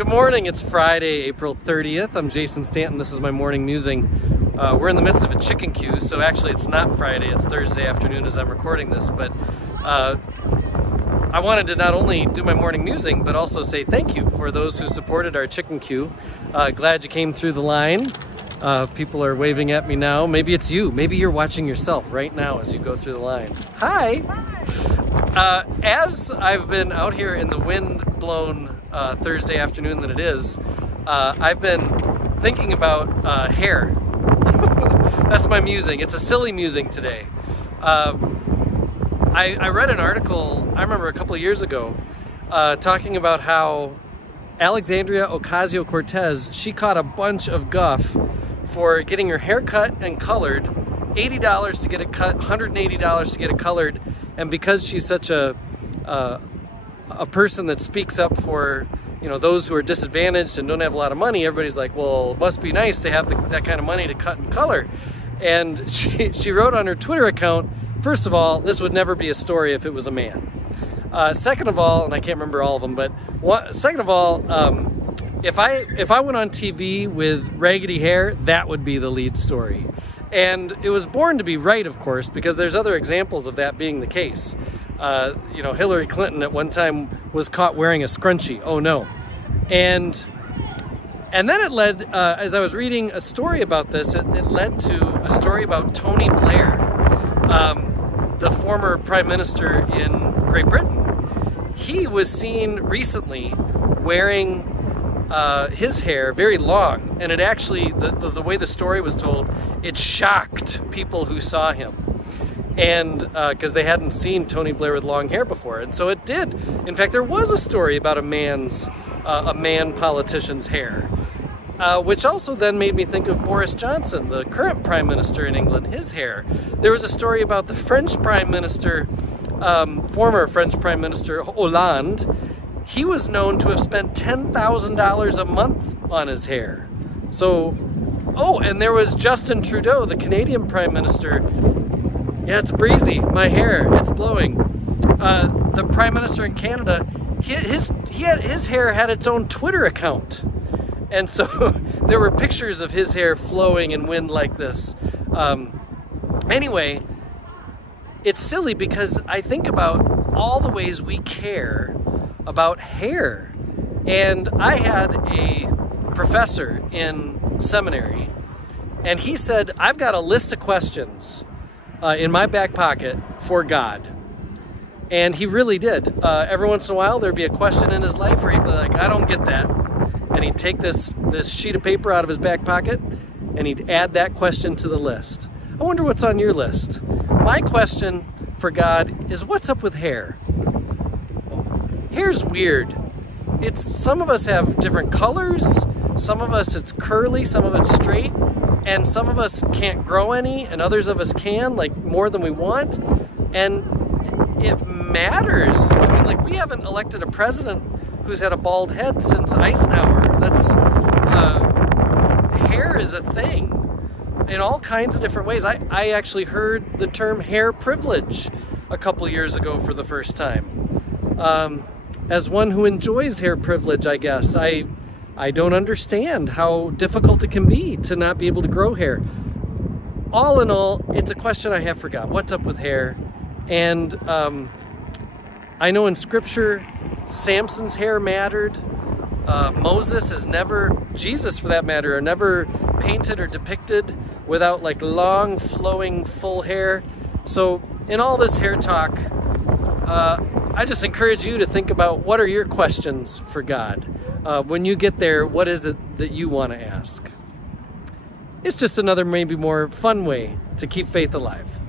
Good morning, it's Friday, April 30th. I'm Jason Stanton, this is my morning musing. We're in the midst of a chicken queue, so actually it's not Friday, it's Thursday afternoon as I'm recording this, but I wanted to not only do my morning musing, but also say thank you for those who supported our chicken queue. Glad you came through the line. People are waving at me now. Maybe it's you, maybe you're watching yourself right now as you go through the line. Hi! As I've been out here in the wind-blown Thursday afternoon that it is, I've been thinking about hair. That's my musing. It's a silly musing today. I read an article, I remember a couple of years ago, talking about how Alexandria Ocasio-Cortez, she caught a bunch of guff for getting her hair cut and colored, $80 to get it cut, $180 to get it colored, and because she's such a person that speaks up for, you know, those who are disadvantaged and don't have a lot of money, everybody's like, well, it must be nice to have that kind of money to cut and color. And she wrote on her Twitter account, first of all, this would never be a story if it was a man. Second of all, and I can't remember all of them, but second of all, if I went on TV with raggedy hair, that would be the lead story. And it was born to be right, of course, because there's other examples of that being the case. You know, Hillary Clinton at one time was caught wearing a scrunchie. Oh no. And then it led, as I was reading a story about this, it led to a story about Tony Blair, the former Prime Minister in Great Britain. He was seen recently wearing his hair very long, and it actually, the way the story was told, it shocked people who saw him. And because they hadn't seen Tony Blair with long hair before, and so it did. In fact, there was a story about a man politician's hair, which also then made me think of Boris Johnson, the current Prime Minister in England, his hair. There was a story about the French Prime Minister, former French Prime Minister Hollande. He was known to have spent $10,000 a month on his hair. So, oh, and there was Justin Trudeau, the Canadian Prime Minister. Yeah, it's breezy, my hair, it's blowing. The Prime Minister in Canada, his hair had its own Twitter account. And so there were pictures of his hair flowing in wind like this. Anyway, it's silly because I think about all the ways we care about hair. And I had a professor in seminary, and he said, I've got a list of questions in my back pocket for God. And he really did. Every once in a while there'd be a question in his life where he'd be like, I don't get that. And he'd take this sheet of paper out of his back pocket and he'd add that question to the list. I wonder what's on your list. My question for God is, what's up with hair? Hair's weird. Some of us have different colors, some of us it's curly, some of it's straight, and some of us can't grow any, and others of us can, like more than we want. And it matters. I mean, like, we haven't elected a president who's had a bald head since Eisenhower. Hair is a thing in all kinds of different ways. I actually heard the term hair privilege a couple years ago for the first time. As one who enjoys hair privilege, I guess, I don't understand how difficult it can be to not be able to grow hair. All in all, it's a question I have for God. What's up with hair? And I know in Scripture, Samson's hair mattered. Moses is never, Jesus for that matter, are never painted or depicted without like long, flowing, full hair. So in all this hair talk, I just encourage you to think about, what are your questions for God? When you get there, what is it that you want to ask? It's just another maybe more fun way to keep faith alive.